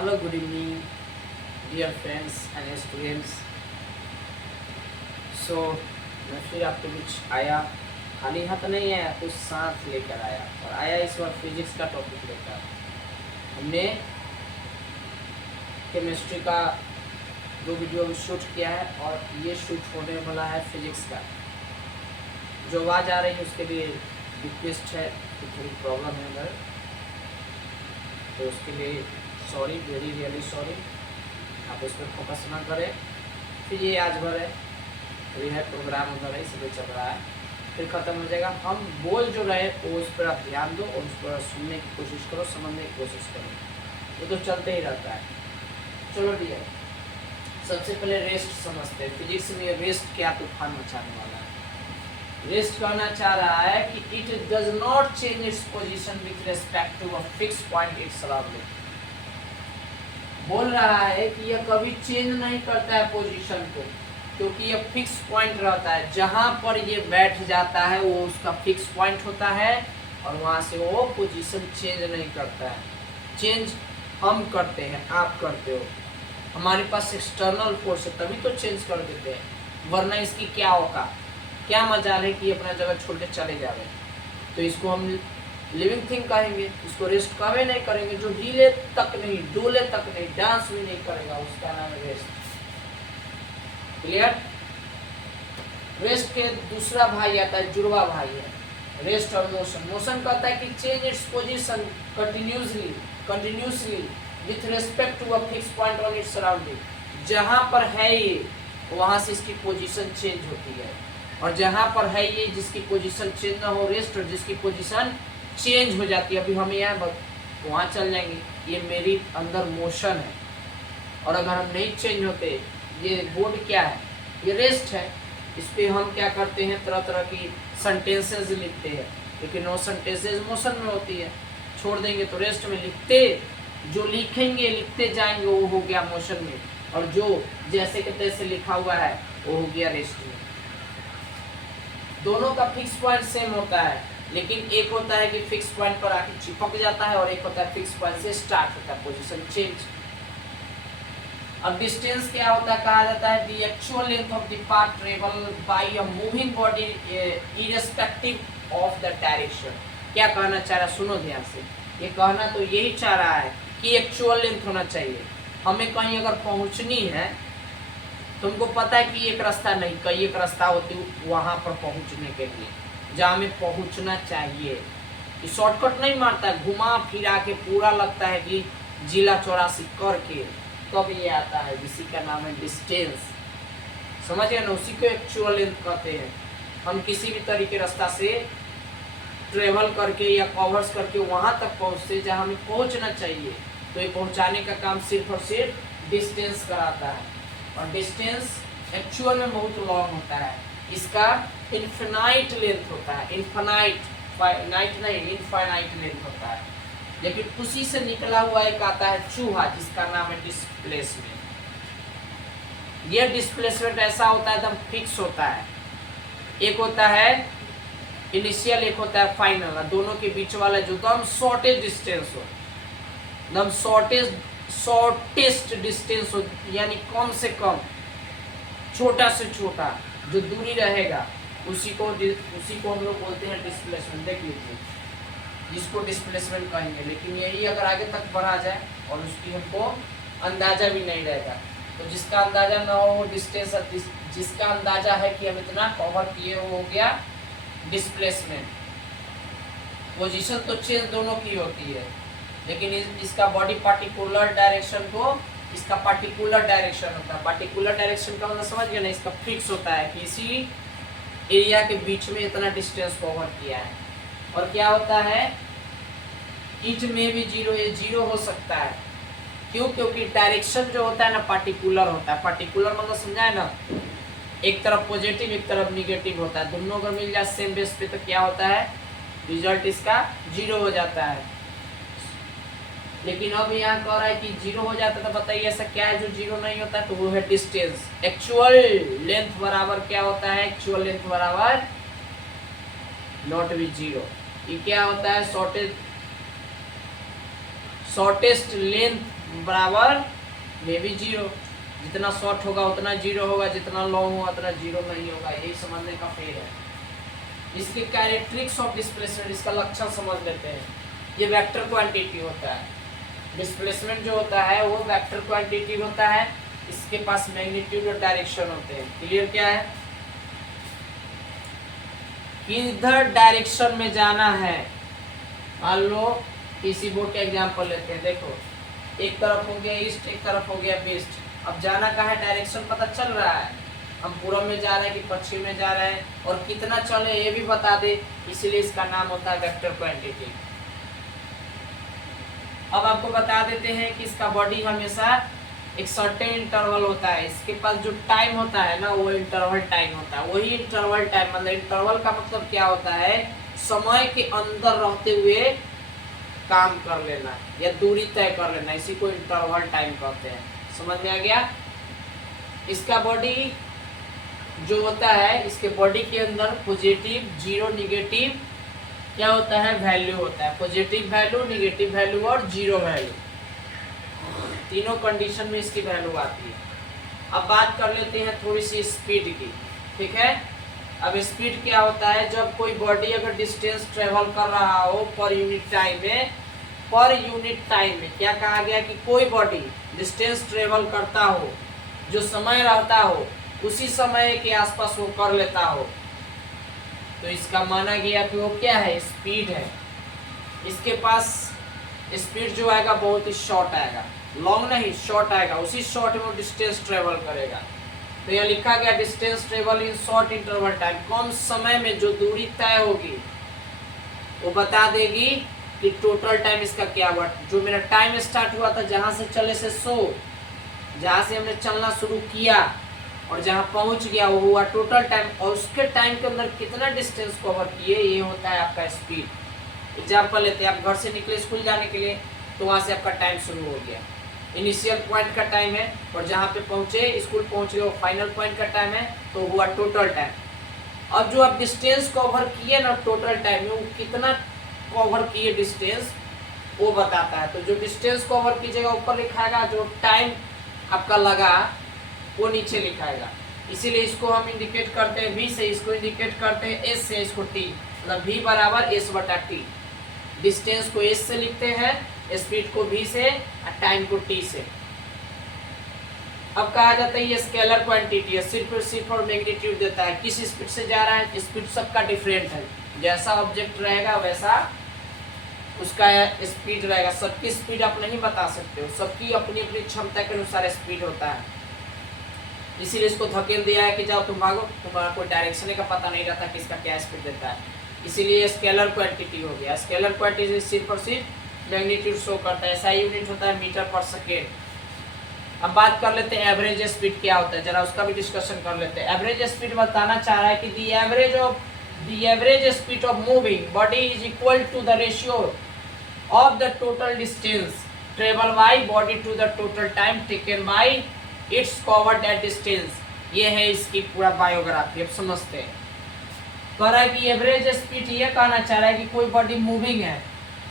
Hello good evening dear friends and students. So मैं फिर आपके बीच आया, खाली हाथ नहीं आया, कुछ साथ लेकर आया और आया इस बार फिजिक्स का टॉपिक लेकर। हमने केमिस्ट्री का 2 वीडियो शूट किया है और ये शूट होने वाला है फिजिक्स का। जो आवाज़ आ रही है उसके लिए रिक्वेस्ट है कि थोड़ी प्रॉब्लम है अगर, तो उसके लिए सॉरी, वेरी रियली सॉरी। आप उस पर फोकस ना करें। फिर ये आज भर है, तो यह प्रोग्राम उधर है, इसलिए चल रहा है, फिर ख़त्म हो जाएगा। हम बोल जो रहे वो उस पर आप ध्यान दो और उस पर सुनने की कोशिश करो, समझने की कोशिश करो। वो तो चलते ही रहता है। चलो डियर, सबसे पहले रेस्ट समझते हैं। फिजिक्स में रेस्ट क्या तूफान मचाने वाला है। रेस्ट कहना चाह रहा है कि it does not change its position with respect to a fix point its surrounding. बोल रहा है कि यह कभी चेंज नहीं करता है पोजीशन को, क्योंकि यह फिक्स पॉइंट रहता है। जहां पर ये बैठ जाता है वो उसका फिक्स पॉइंट होता है और वहां से वो पोजीशन चेंज नहीं करता है। चेंज हम करते हैं, आप करते हो। हमारे पास एक्सटर्नल फोर्स है तभी तो चेंज कर देते हैं, वरना इसकी क्या होगा, क्या मजाल है कि अपना जगह छोड़ के चले जावे। तो इसको हम लिविंग थिंग कहेंगे, इसको रेस्ट कभी नहीं करेंगे। जो हिले तक नहीं, डोले तक नहीं, डांस भी नहीं करेगा, उसका नाम है रेस्ट। क्लियर? रेस्ट के दूसरा भाई आता है, जुड़वा भाई है रेस्ट और मोशन। मोशन कहता है कि change its position continuously with respect to a fix point on its surrounding. जहां पर है ये, वहां से इसकी पोजीशन चेंज होती है, और जहां पर है ये जिसकी पोजीशन चेंज ना हो, रेस्ट, और जिसकी पोजीशन चेंज हो जाती है। अभी हम यहाँ वहाँ चल जाएंगे। ये मेरी अंदर मोशन है, और अगर हम नहीं चेंज होते, ये बोर्ड क्या है, ये रेस्ट है। इस पर हम क्या करते हैं, तरह तरह की सेंटेंसेस लिखते हैं, लेकिन वो सेंटेंसेस मोशन में होती है। छोड़ देंगे तो रेस्ट में लिखते, जो लिखेंगे लिखते जाएंगे वो हो गया मोशन में, और जो जैसे के तैसे लिखा हुआ है वो हो गया रेस्ट में। दोनों का फिक्स पॉइंट सेम होता है, लेकिन एक होता है कि फिक्स पॉइंट पर आके चिपक जाता है, और एक होता है फिक्स पॉइंट से स्टार्ट होता है पोजीशन चेंज। अब डिस्टेंस क्या होता है, कहा जाता है the actual length of the path travel by a moving body irrespective of the direction. क्या कहना चाह रहा है, सुनो ध्यान से। ये कहना तो यही चाह रहा है कि एक्चुअल लेंथ होना चाहिए। हमें कहीं अगर पहुंचनी है, तुमको पता है कि एक रास्ता नहीं, कई एक रास्ता होती वहां पर पहुंचने के लिए, जहाँ हमें पहुंचना चाहिए। ये शॉर्टकट नहीं मारता, घुमा फिरा के पूरा लगता है कि जिला चौरासी करके कब ये आता है, इसी का नाम है डिस्टेंस। समझ गए ना, उसी को एक्चुअल लेंथ कहते हैं। हम किसी भी तरीके रास्ता से ट्रेवल करके या कवर्स करके वहां तक पहुंचते जहां हमें पहुंचना चाहिए, तो ये पहुंचाने का काम सिर्फ और सिर्फ डिस्टेंस कराता है। और डिस्टेंस एक्चुअल में बहुत लॉन्ग होता है, इसका इनफिनाइट लेंथ होता है। इनफिनाइट, फाइनाइट नहीं, इनफाइनाइट लेंथ होता है। लेकिन उसी से निकला हुआ एक आता है चूहा, जिसका नाम है डिस्प्लेसमेंट। यह डिस्प्लेसमेंट ऐसा होता है, एकदम फिक्स होता है। एक होता है इनिशियल, एक होता है फाइनल, और दोनों के बीच वाला जो एकदम शॉर्टेस्ट डिस्टेंस हो, एकदम शॉर्टेस्ट डिस्टेंस हो, यानी कम से कम, छोटा से छोटा जो दूरी रहेगा, उसी को हम लोग बोलते हैं डिस्प्लेसमेंट। देख लीजिए, जिसको डिस्प्लेसमेंट कहेंगे। लेकिन यही अगर आगे तक बढ़ा जाए और उसकी हमको अंदाजा भी नहीं रहेगा, तो जिसका अंदाजा ना हो वो डिस्टेंस, जिसका अंदाजा है कि हम इतना कवर किए, वो हो गया डिस्प्लेसमेंट। पोजीशन तो चेंज दोनों की होती है, लेकिन इसका बॉडी पार्टिकुलर डायरेक्शन को, इसका पार्टिकुलर डायरेक्शन होता है। पार्टिकुलर डायरेक्शन का मतलब समझ गए ना, इसका फिक्स होता है कि इसी एरिया के बीच में इतना डिस्टेंस कवर किया है। और क्या होता है, इट में भी जीरो, ये जीरो हो सकता है। क्यों? क्योंकि डायरेक्शन जो होता है ना पार्टिकुलर होता है। पार्टिकुलर मतलब समझाए ना, एक तरफ पॉजिटिव एक तरफ निगेटिव होता है। दोनों अगर मिल जाए सेम बेस पे तो क्या होता है, रिजल्ट इसका जीरो हो जाता है। लेकिन अब यहाँ कह रहा है कि जीरो हो जाता है, तो बताइए ऐसा क्या है जो जीरो नहीं होता, तो वो है डिस्टेंस। एक्चुअल लेंथ बराबर क्या होता है, एक्चुअल लेंथ बराबर नॉट विथ जीरो। ये क्या होता है, शॉर्टेस्ट लेंथ बराबर ये भी जीरो। जितना शॉर्ट होगा उतना जीरो होगा, जितना लॉन्ग होगा उतना जीरो नहीं होगा। यही समझने का फेर है। इसके कैरेक्टरिस्टिक्स ऑफ डिस्प्लेसमेंट, इसका लक्षण समझ लेते हैं। ये वेक्टर क्वांटिटी होता है। डिस्प्लेसमेंट जो होता है वो वेक्टर क्वांटिटी होता है। इसके पास मैग्नीट्यूड और डायरेक्शन होते हैं। क्लियर क्या है? किधर डायरेक्शन में जाना है। मान लो किसी बोर्ड का एग्जांपल लेते हैं। देखो एक तरफ हो गया ईस्ट, एक तरफ हो गया वेस्ट। अब जाना कहाँ है, डायरेक्शन पता चल रहा है। हम पूरब में जा रहे हैं कि पश्चिम में जा रहे हैं और कितना चले ये भी बता दे, इसलिए इसका नाम होता है वेक्टर क्वांटिटी। अब आपको बता देते हैं कि इसका बॉडी हमेशा एक सर्टेन इंटरवल होता है। इसके पास जो टाइम होता है ना वो इंटरवल टाइम होता है। वही इंटरवल टाइम, मतलब इंटरवल का मतलब क्या होता है, समय के अंदर रहते हुए काम कर लेना या दूरी तय कर लेना, इसी को इंटरवल टाइम कहते हैं। समझ में आ गया? इसका बॉडी जो होता है, इसके बॉडी के अंदर पॉजिटिव, जीरो, निगेटिव क्या होता है, वैल्यू होता है। पॉजिटिव वैल्यू, निगेटिव वैल्यू और जीरो वैल्यू, तीनों कंडीशन में इसकी वैल्यू आती है। अब बात कर लेते हैं थोड़ी सी स्पीड की। ठीक है, अब स्पीड क्या होता है, जब कोई बॉडी अगर डिस्टेंस ट्रेवल कर रहा हो पर यूनिट टाइम में, पर यूनिट टाइम में क्या कहा गया कि कोई बॉडी डिस्टेंस ट्रेवल करता हो, जो समय रहता हो उसी समय के आसपास वो कर लेता हो, तो इसका माना गया कि वो क्या है, स्पीड है। इसके पास स्पीड जो आएगा बहुत ही शॉर्ट आएगा, लॉन्ग नहीं शॉर्ट आएगा, उसी शॉर्ट में वो डिस्टेंस ट्रेवल करेगा। तो यह लिखा गया distance travel in short interval time, कम समय में जो दूरी तय होगी वो बता देगी कि टोटल टाइम इसका क्या हुआ। जो मेरा टाइम स्टार्ट हुआ था जहाँ से चले से जहाँ से हमने चलना शुरू किया और जहाँ पहुँच गया वो हुआ टोटल टाइम, और उसके टाइम के अंदर कितना डिस्टेंस कवर किए ये होता है आपका स्पीड। एग्जाम्पल लेते हैं, आप घर से निकले स्कूल जाने के लिए तो वहाँ से आपका टाइम शुरू हो गया, इनिशियल पॉइंट का टाइम है, और जहाँ पे पहुँचे स्कूल पहुँच गए वो फाइनल पॉइंट का टाइम है, तो हुआ टोटल टाइम। अब जो आप डिस्टेंस कवर किए ना टोटल टाइम में, वो कितना कवर किए डिस्टेंस वो बताता है। तो जो डिस्टेंस कवर कीजिएगा ऊपर लिखाएगा, जो टाइम आपका लगा वो नीचे लिखाएगा। इसीलिए इसको हम इंडिकेट करते हैं V से, इसको इंडिकेट करते हैं S से, इसको T, मतलब V बराबर S/T। डिस्टेंस को S से लिखते हैं, स्पीड को V से और टाइम को T से। अब कहा जाता है ये स्केलर क्वांटिटी है, सिर्फ और मैग्नीट्यूड देता है, किस स्पीड से जा रहा है। स्पीड सबका डिफरेंट है, जैसा ऑब्जेक्ट रहेगा वैसा उसका स्पीड रहेगा। सबकी स्पीड आप नहीं बता सकते हो, सबकी अपनी अपनी क्षमता के अनुसार स्पीड होता है। इसीलिए इसको धकेल दिया है कि जाओ तुम भागो, तुम्हारा कोई डायरेक्शन का पता नहीं रहता कि इसका क्या स्पीड देता है, इसीलिए स्केलर क्वांटिटी हो गया। स्केलर क्वांटिटी सिर्फ और सिर्फ मैग्नीट्यूड शो करता है, ऐसा यूनिट होता है मीटर पर सेकेंड। अब बात कर लेते हैं एवरेज स्पीड क्या होता है, जरा उसका भी डिस्कशन कर लेते हैं। एवरेज स्पीड बताना चाह रहा है कि the average speed of moving body is equal to the ratio of the total distance travel by body to the total time taken by its covered that distance. ये है इसकी पूरा बायोग्राफी। अब समझते हैं, कह रहा है कि एवरेज स्पीड ये कहना चाह रहा है कि कोई बॉडी मूविंग है,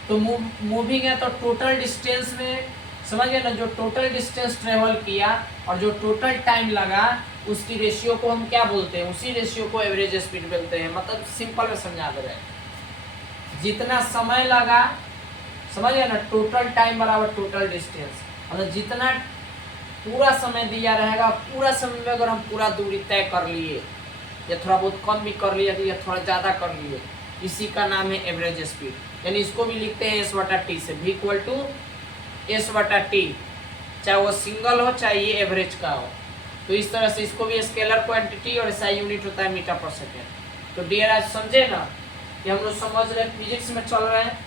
तो मूविंग है तो टोटल डिस्टेंस में, समझ गए ना, जो टोटल डिस्टेंस ट्रेवल किया और जो टोटल टाइम लगा उसकी रेशियो को हम क्या बोलते हैं, उसी रेशियो को एवरेज स्पीड बोलते हैं। मतलब सिंपल में समझा दे रहे हैं, जितना समय लगा, समझ गए ना, टोटल टाइम बराबर टोटल डिस्टेंस, मतलब जितना पूरा समय दिया रहेगा, पूरा समय में अगर हम पूरा दूरी तय कर लिए या थोड़ा बहुत कम भी कर लिया या थोड़ा ज़्यादा कर लिए, इसी का नाम है एवरेज स्पीड। यानी इसको भी लिखते हैं S/T से, V = S/T, चाहे वो सिंगल हो चाहे ये एवरेज का हो। तो इस तरह से इसको भी स्केलर क्वांटिटी और ऐसा यूनिट होता है मीटर पर सेकेंड। तो डियर आज समझे ना कि हम लोग समझ रहे हैं, फिजिक्स में चल रहे हैं,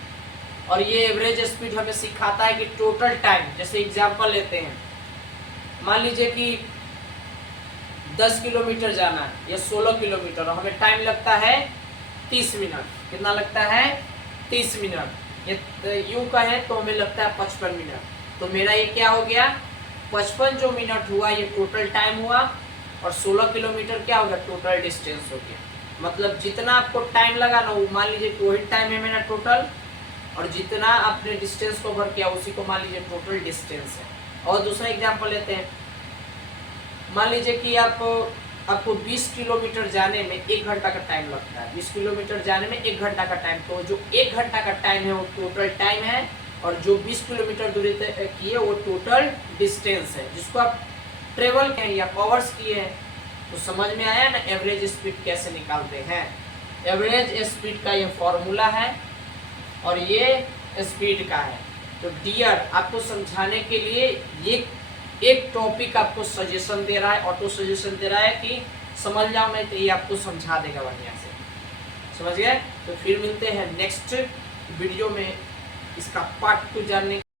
और ये एवरेज स्पीड हमें सिखाता है कि टोटल टाइम, जैसे एग्जाम्पल लेते हैं, मान लीजिए कि 10 किलोमीटर जाना है या 16 किलोमीटर, और हमें टाइम लगता है 30 मिनट। कितना लगता है? 30 मिनट। ये यूँ कहें तो हमें लगता है 55 मिनट। तो मेरा ये क्या हो गया, 55 जो मिनट हुआ ये टोटल टाइम हुआ, और 16 किलोमीटर क्या होगा, टोटल डिस्टेंस हो गया। मतलब जितना आपको टाइम लगा ना, वो मान लीजिए कि वही टाइम है मेरा टोटल, और जितना आपने डिस्टेंस कवर किया उसी को मान लीजिए टोटल डिस्टेंस है। और दूसरा एग्जांपल लेते हैं, मान लीजिए कि आपको 20 किलोमीटर जाने में 1 घंटा का टाइम लगता है, 20 किलोमीटर जाने में 1 घंटा का टाइम, तो जो 1 घंटा का टाइम है वो टोटल टाइम है, और जो 20 किलोमीटर दूरी तय की है वो टोटल डिस्टेंस है जिसको आप ट्रेवल किए या कवर्स किए हैं। तो समझ में आया ना एवरेज स्पीड कैसे निकालते हैं। एवरेज स्पीड का ये फॉर्मूला है और ये स्पीड का है। तो डियर आपको समझाने के लिए ये एक टॉपिक आपको सजेशन दे रहा है, ऑटो सजेशन दे रहा है कि समझ जाओ, नहीं तो ये आपको समझा देगा बढ़िया से। समझ गए? तो फिर मिलते हैं नेक्स्ट वीडियो में इसका पार्ट 2 जानने